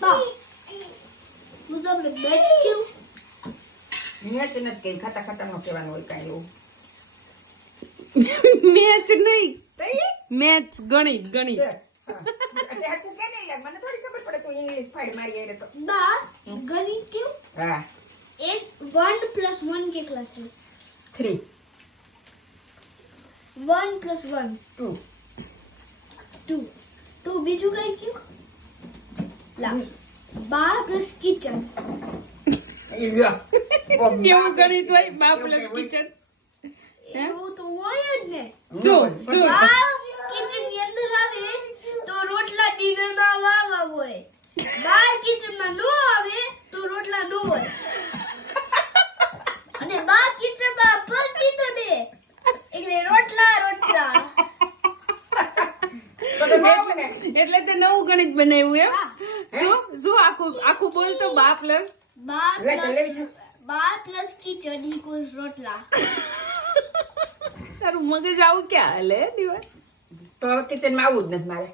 બા મુજબ બેચ ક્યું મેચ નથી કઈ ખાતા ખાતા નો કહેવાનું હોય કાંઈ એવું મેચ નહીં મેચ ગણિત ગણિત હા. અત્યારે તું કે નહીં લે, મને થોડી ખબર પડે તું ઇંગ્લિશ ફાડ મારી આરે તો બા ગણિત क्यों હા एक 1 + 1 के क्लास है 3 1 + 1 2 2 तो बीजू कई क्यों ला बा प्लस किचन એવું ગણિત હોય બા પ્લસ કિચન वो तो હોય જ ને શું શું બા કિચન ની અંદર આવે તો રોટલા ડિનર માં વાવા હોય બા કિચન માં નો આવે તો રોટલા નો હોય અને બા કિચન માં પલટી તો દે એટલે રોટલા રોટલા એટલે તે નવું ગણિત બનાવ્યું એમ હા. શું શું આખું આખું બોલ તો બા પ્લસ બા લેવી છે. પ્લસ કિચન ઇક્વલ્સ રોટલા તારું મગજ આવું ક્યાં હાલે દિવાળ તો હવે કિચનમાં આવું જ નથી મારે